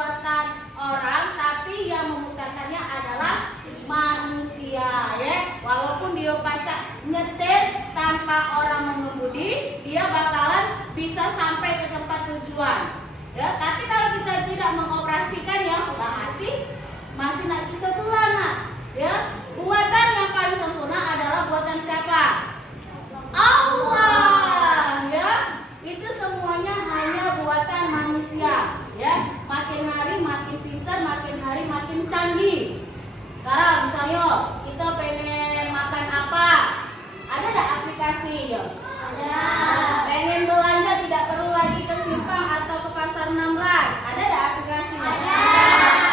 buatan orang, tapi yang memutarkannya adalah manusia, ya. Walaupun dia nyetir tanpa orang mengemudi, dia bakalan bisa sampai ke tempat tujuan, ya. Tapi kalau kita tidak mengoperasikannya, berarti masih nak kita tulan, ya. Buatan yang paling sempurna adalah buatan siapa? Allah, ya. Itu semuanya hanya buatan manusia, ya. Makin hari makin pintar, makin hari makin canggih. Sekarang misalnya kita pengen makan apa, ada nggak aplikasi, ya? Ada. Pengen belanja tidak perlu lagi ke Simpang atau ke Pasar 16, ada nggak aplikasinya? Ada.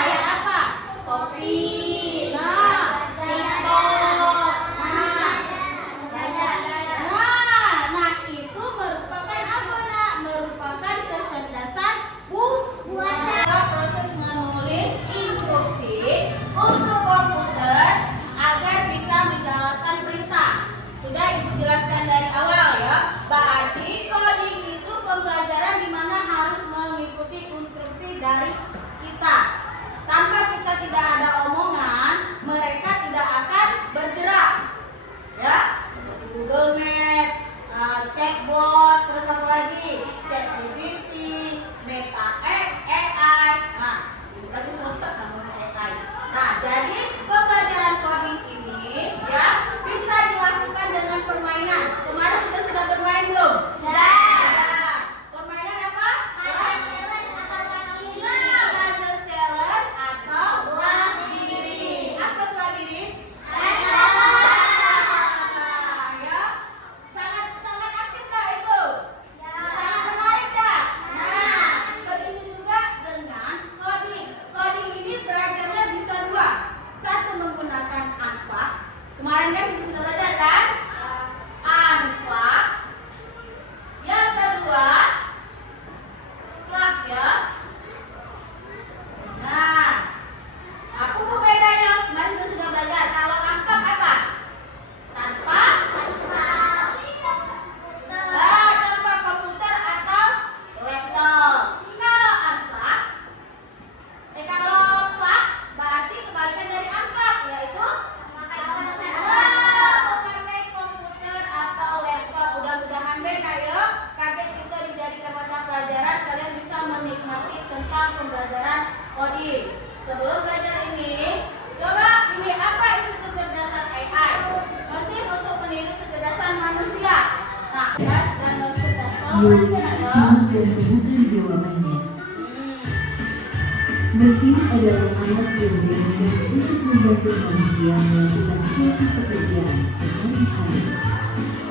Kayak apa? Shopee, nah, TikTok, nah itu merupakan apa, nak? Merupakan kecerdasan buatan. Proses menulis instruksi untuk komputer agar bisa menjalankan perintah. Sudah Ibu jelaskan dari awal, ya. Berarti coding itu pembelajaran di mana harus mengikuti instruksi dari kita. Tanpa kita tidak ada omongan, mereka tidak akan bergerak, ya. Google Map, chatbot, terus apa lagi? ChatGPT, Meta AI. Nah, itu lagi sempat namanya AI. Nah, jadi pembelajaran coding ini, ya, bisa dilakukan dengan permainan. Kemarin kita sudah bermain belum? Sudah. Permainan apa? Puzzle challenge atau labirin. Apa itu labirin? Ya. Sangat aktif nggak itu? Sangat menarik nggak? Nah, begitu juga dengan coding. Coding ini belajarnya bisa dua. Satu menggunakan Unpack. Kemarin kan kita sudah belajar kan? Unpack. Yang kedua, plug, ya. Nah, apa bedanya? Kemarin kita sudah belajar. Kalau Unpack apa? Tanpa tanpa komputer atau laptop. Kalau Unpack, kalau plug berarti kebalikan dari Unpack, yaitu memakai komputer atau laptop. Mudah-mudahan beda, ya. Kaget kita dijadikan mata pelajaran, kalian bisa menikmati tentang pembelajaran coding. Sebelum belajar ini, coba ini apa itu kecerdasan AI? Mesin untuk meniru kecerdasan manusia. Nah, dan kecerdasan Sangat bukan jawabannya. Mesin adalah alat yang dirancang untuk membantu manusia melakukan suatu pekerjaan sehari-hari.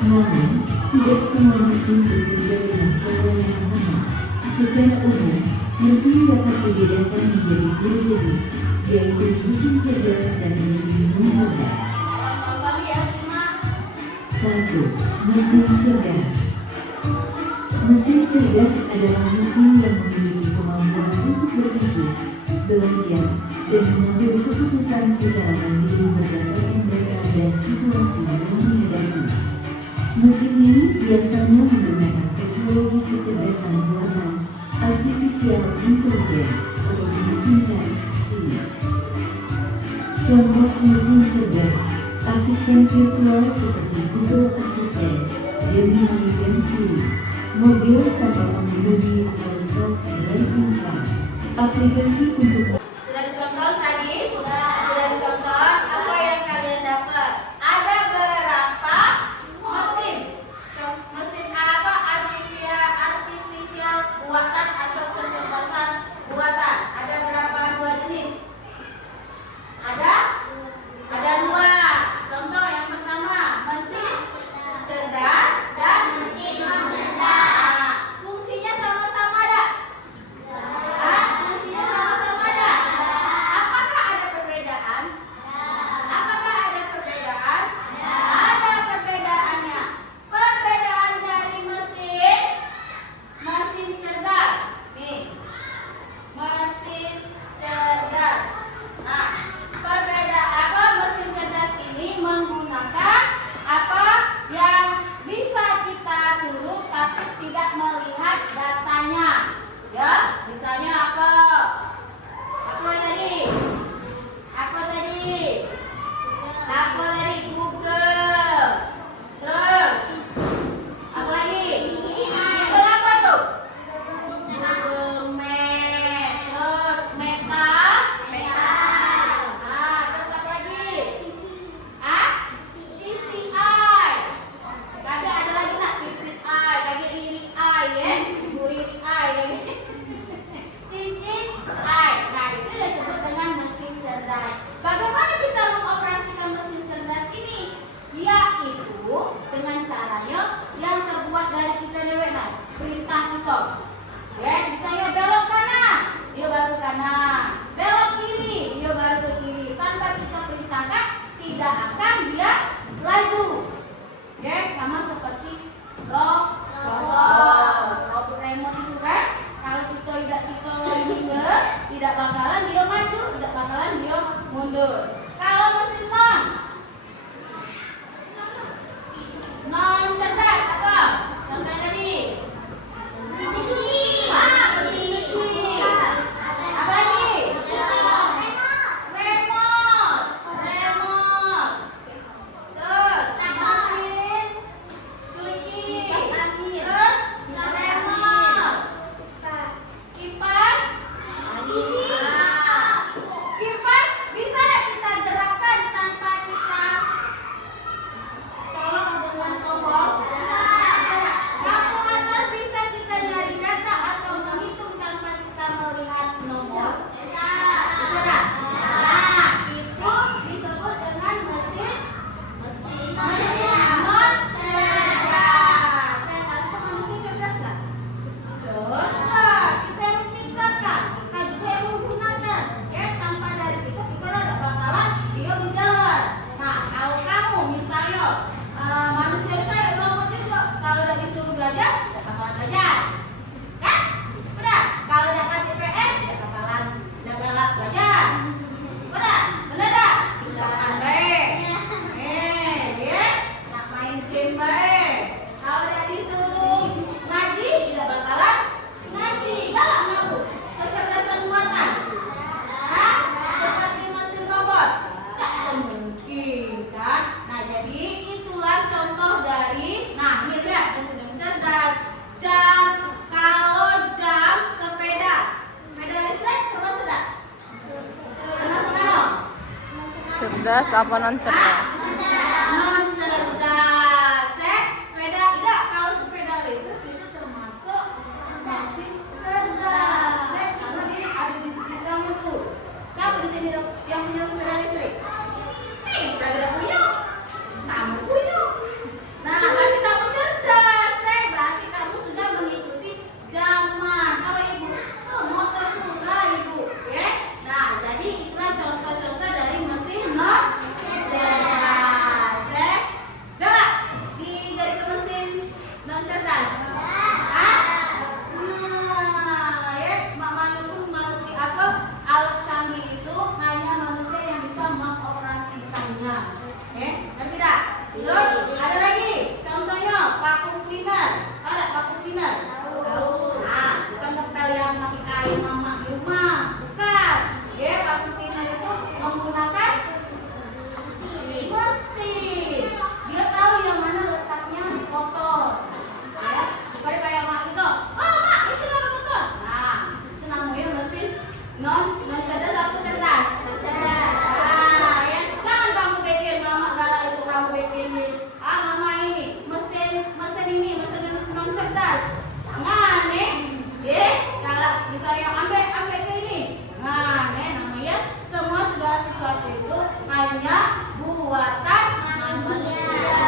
Namun, tidak semua mesin bekerja dengan cara yang sama. Secara umum, mesin dapat dibedakan menjadi dua jenis, yaitu mesin cerdas dan mesin non-cerdas. 1. Mesin cerdas. Mesin cerdas adalah mesin yang memiliki kemampuan untuk berpikir, belajar, dan mengambil keputusan secara mandiri berdasarkan data dan situasi yang dihadapi. Mesin ini biasanya menggunakan teknologi kecerdasan buatan, artificial intelligence, atau disingkat AI. Contoh mesin cerdas, asisten virtual seperti Google Assistant, Gemini, dan Siri, mobil tanpa pengemudi atau self-driving car, aplikasi untuk sudah ditonton tadi? Sudah ditonton? Apa yang kalian dapat? Ada berapa mesin? Mesin apa? Artificial buatan atau kecerdasan buatan. Ada berapa? Dua jenis. Ada dua. Contoh yang pertama, mesin cerdas dan mesin non-cerdas. Fungsinya sama-sama ada? Fungsinya sama-sama ada? tidak bakalan dia maju, tidak bakalan dia mundur. Kalau mesin non cerdas apa? Sampai tadi. Mesin cuci. Mesin cuci. Apa lagi? Remote. Terus mesin cuci. Terus remote. Kipas. Kipas bisa nggak kita gerakkan tanpa kita tolong dengan tombol? Bisa nggak? Kalkulator bisa kita nyari data atau menghitung tanpa kita melihat nomor? Bisa nggak? Nah, itu disebut dengan mesin non cerdas. Saya katakan mesin cerdas nggak? Cerdas. Kita yang menciptakan, kita juga yang menggunakan. Tanpa dari kita tidak bakalan dia berjalan. Nah, kalau kamu misalnya manusia saya robot juga, kalau udah disuruh belajar, tidak bakalan belajar. Kan? Udah. Kalau udah KPPN, tidak bakalan belajar. Udah. Benar dah? Tidak akan baik. Nak main game baik. Kalau udah disuruh ngaji, tidak bakalan ngaji. Galak ngaku. Kecerdasan buatan. Hah? Seperti mesin robot? Tidak mungkin kan? Nah, jadi itulah contoh dari, nah ini lihat mesin cerdas. Jam, kalau jam sepeda listrik termasuk tidak? Termasuk nggak? Cerdas apa non cerdas? Non cerdas. Sepeda tidak, kalau sepeda listrik itu termasuk mesin cerdas. Karena dia ada di titik kamu tuh. Kamu di sini yang punya sepeda listrik? Udah tidak punya. Kamu punya. Nah, berarti kamu cerdas. Berarti kamu sudah mengikuti zaman. Kalau ibu, motor pula ibu, ya. Nah, jadi itulah contoh-contoh dari mesin non cerdas. Galak dari ke mesin non cerdas. Hah? Nah, ya, manapun manusia apa alat canggih itu hanya manusia yang bisa mengoperasikannya. Ngerti tak? Terus ada lagi contohnya vacuum cleaner. Ada vacuum cleaner? Nah, bukan ngepel yang pakai kain mama di rumah, bukan. Vacuum cleaner itu menggunakan mesin. Dia tahu yang mana letaknya kotor. Bukan kayak mak itu. Oh mak, itu ada kotor. Nah, itu namanya mesin non cerdas atau cerdas. Nah, ya. Jangan kamu bikin mama galak itu kamu bikin mama ini mesin ini mesin non cerdas. Jangan nih. Galak misalnya ambil ke ini. Nah, namanya semua segala sesuatu itu hanya buatan manusia.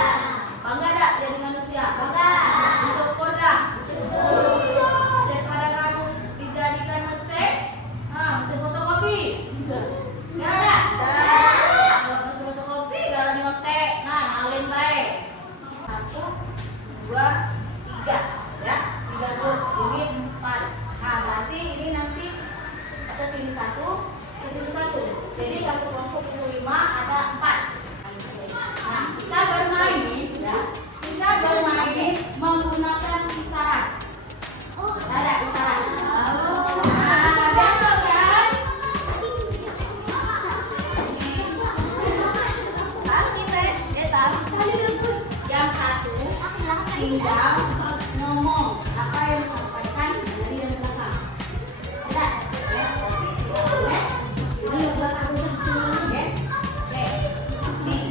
Bangga tak jadi manusia? Bangga. Bersyukur tak? Bersyukur. Daripada kamu dijadikan mesin fotokopi. Ya tak? Kalau mesin fotokopi, kalau nyotek, nyalin baik. 1, 2, 3. Ya, 3 tuh, ini 4. Nah, berarti ini nanti ke sini 1, ke sini 1. Jadi 1 kelompok itu 5, ada 4. Nah, kita bermain, ya. Kita bermain menggunakan isyarat. Ada isyarat. Nah, besok kan? Yang 1 tinggal ngomong apa yang disampaikan dari yang belakang. Ada? Ya. Ini yang belakang dulu. Ya. Oke. Nih.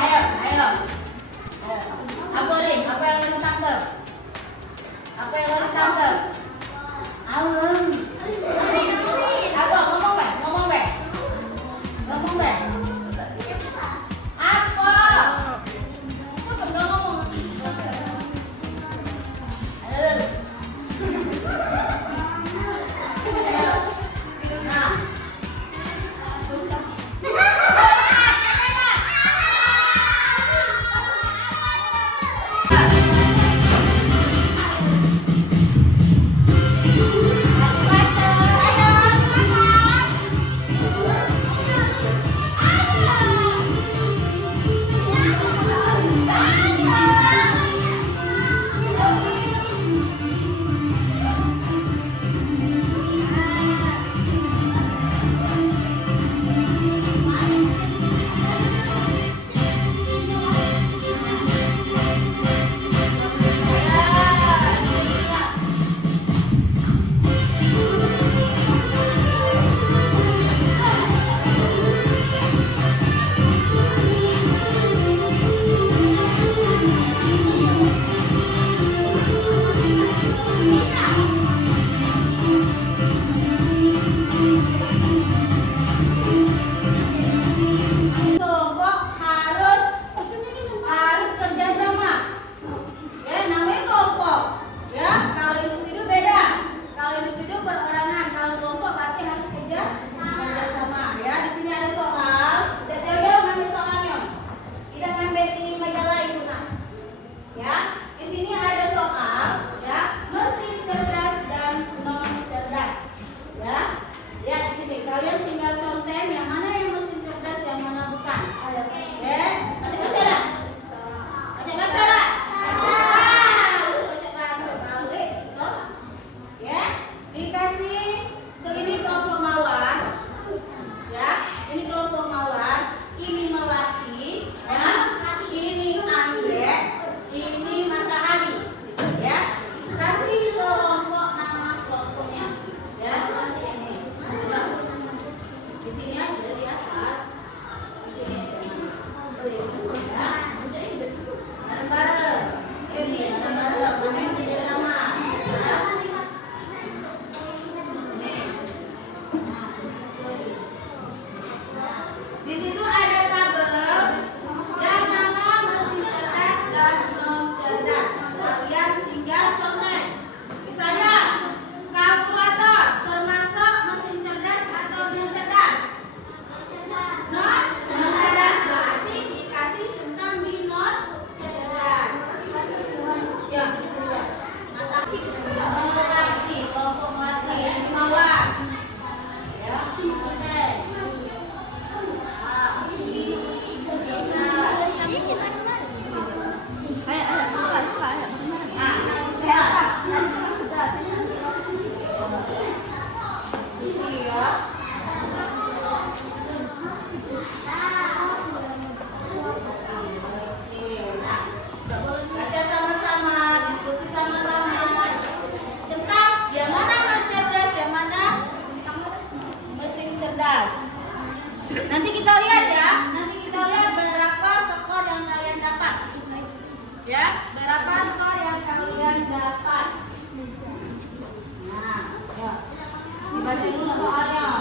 Ayo, ayo. Apa Rin? Apa yang lo tangkap? Apa yang lo tangkap? Aum. Apa? Ngomong be, ngomong be, ngomong be. Apa? Coba nggak ngomong. Ayo. Nah. Kelompok harus kerjasama. Ya, namanya kelompok. Ya, kalau individu beda. Kalau individu perorangan, kalau kelompok berarti harus kerjasama. Ya, di sini ada soal. Dan jauh-jauh ngambil soalnya. Tidak ngambil di majalah itu nak. Ya, di sini ada soal. Ya, mesin cerdas dan non cerdas. Ya, lihat di sini. Kalian tinggal conten yang mana yang mesin cerdas, yang mana bukan. Ya, baca lah. Baca lah. Baca balik gitu. Ya, dikasih ke ini kelompok mawar. Ya, ini kelompok mawar. Ini melati. Ya, ini anggrek. Ini matahari. Ya, kasih kelompok nama kelompoknya. Ya, ini. Coba. Di sini aja di atas. Di sini. Ya. Bareng-bareng. Ini bareng-bareng. Mana yang kerjasama? Ya. Di situ ada tabel yang nama mesin cerdas dan non cerdas. Kalian tinggal contek. Misalnya kalkulator termasuk mesin cerdas atau non cerdas? Non cerdas, berarti dikasih centang di non cerdas. Ya, melati, kelompok melati, ini mawar. Ya, oke. Baca sama-sama, diskusi sama-sama tentang yang mana non cerdas, yang mana mesin cerdas. Nanti kita lihat ya, nanti kita lihat berapa skor yang kalian dapat. Ya, berapa skor yang kalian dapat. Nah, ya. Dibaca dulu soalnya.